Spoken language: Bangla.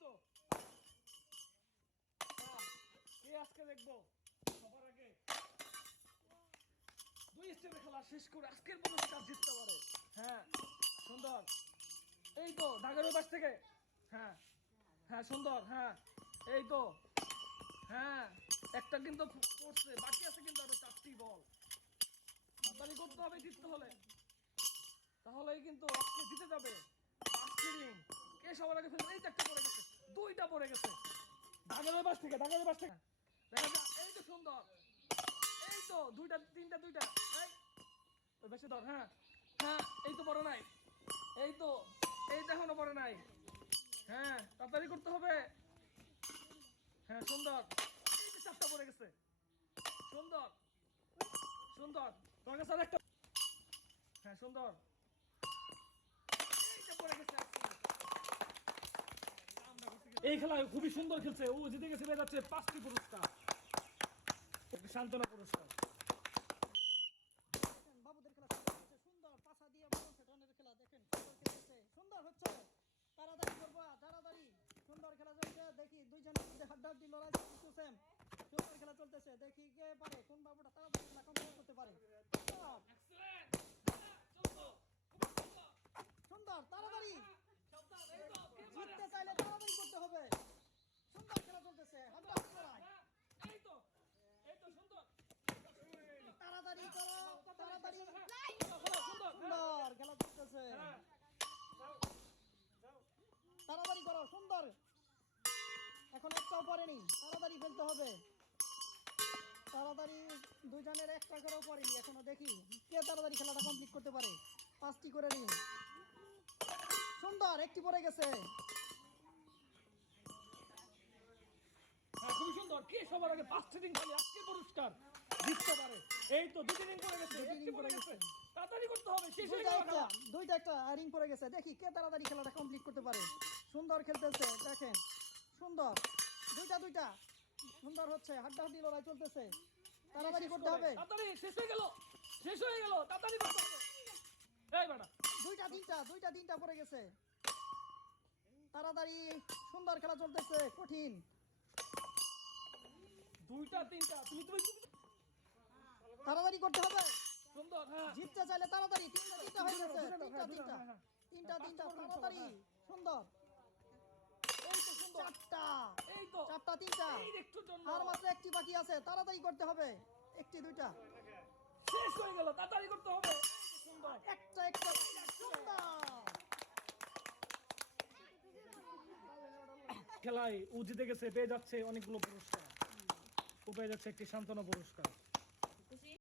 তো। হ্যাঁ, আজকে দেখব সবার আগে। দুই স্টেপে খেলা শেষ করে আজকের পুরস্কার জিততে পারে। হ্যাঁ সুন্দর। এই তো ঢাকার পাশ থেকে। হ্যাঁ হ্যাঁ সুন্দর হ্যাঁ এই তো। হ্যাঁ একটা কিন্তু পড়ছে বাকি আছে কিন্তু আরও চারটি বল। তাড়াতাড়ি করতে হবে জিততে হলে। তাহলেই কিন্তু আজকে জিতে যাবে। কে সবার আগে ফেলবে? এই একটা পড়ে গেছে। পড়ে গেছে। ওই পাশ থেকে ওই পাশ থেকে। দেখা যাক, এই তো সুন্দর। এই তো, দুইটা, তিনটা, দুইটা। এই বেশি ধর হ্যাঁ হ্যাঁ এই তো বড় নাই। এই তো এই তো এখনও বড় নাই। হ্যাঁ তাড়াতাড়ি করতে হবে। হ্যাঁ সুন্দর। এই যে চারটা পড়ে গেছে। সুন্দর সুন্দর। তোমার কাছে একটা হ্যাঁ সুন্দর এইটা পড়ে গেছে আজকে। এই খেলায় খুবই সুন্দর খেলছে। ও জিতে গেছে পেয়ে যাচ্ছে পাঁচটি পুরস্কার। একটি সান্ত্বনা পুরস্কার। সুন্দর দিয়ে খেলা সুন্দর হচ্ছে। সুন্দর খেলা চলছে, দেখি সুন্দর খেলা চলতেছে, দেখি কে পারে, কোন বাবুটা করতে পারে সুন্দর, এক্সেলেন্ট চলতো খুবই সুন্দর সুন্দর তাড়াতাড়ি সাবধান এই তো কে পারে? জিততে চাইলে তাড়াতাড়ি করতে হবে। সুন্দর খেলা চলতেছে তাড়াতাড়ি করো, সুন্দর। এখন একটাও পড়েনি, তাড়াতাড়ি ফেলতে হবে। তাড়াতাড়ি দুজনের একটা করেও পড়েনি, এখনও দেখি কে তাড়াতাড়ি খেলাটা কমপ্লিট করতে পারে। পাঁচটি করে নিন। সুন্দর, একটি পড়ে গেছে হ্যাঁ, খুবই সুন্দর। কে সবার আগে পাঁচটি দিন খালি আজকে পুরস্কার। জিততে পারে। এই তো দুটি দিন পড়ে গেছে একটি পড়ে গেছে। তাড়াতাড়ি করতে হবে শেষ হয়ে দুইটা গেল একটা দুইটা একটা রিং পড়ে গেছে। দেখি কে তাড়াতাড়ি খেলাটা কমপ্লিট করতে পারে। সুন্দর খেলতেছে দেখেন। সুন্দর। দুইটা দুইটা। সুন্দর হচ্ছে হাড্ডাহাড্ডি লড়াই চলতেছে। তাড়াতাড়ি করতে হবে। তাড়াতাড়ি শেষ হয়ে গেল। শেষ হয়ে গেল। তাড়াতাড়ি করতে হবে। এই বেটা। দুইটা তিনটা দুইটা তিনটা পড়ে গেছে। তাড়াতাড়ি সুন্দর খেলা চলতেছে কঠিন। দুইটা তিনটা। তুমি তুমি তাড়াতাড়ি করতে হবে। সুন্দর হ্যাঁ। জিততে চাইলে তাড়াতাড়ি। তিনটা তিনটা হয়ে গেছে। তিনটা তিনটা। হ্যাঁ, হ্যাঁ। তিনটা তিনটা তাড়াতাড়ি। সুন্দর। এই তো সুন্দর। চারটা। এই তো। চারটা তিনটা। এই একটুর জন্য। আর মাত্র একটি বাকি আছে। তাড়াতাড়ি করতে হবে। একটি দুইটা। শেষ হয়ে গেল। তাড়াতাড়ি করতে হবে। সুন্দর। একটা একটা। সুন্দর। খেলায় ও জিতে গেছে পেয়ে যাচ্ছে অনেকগুলো পুরস্কার। ও পেয়ে যাচ্ছে একটি সান্ত্বনা পুরস্কার।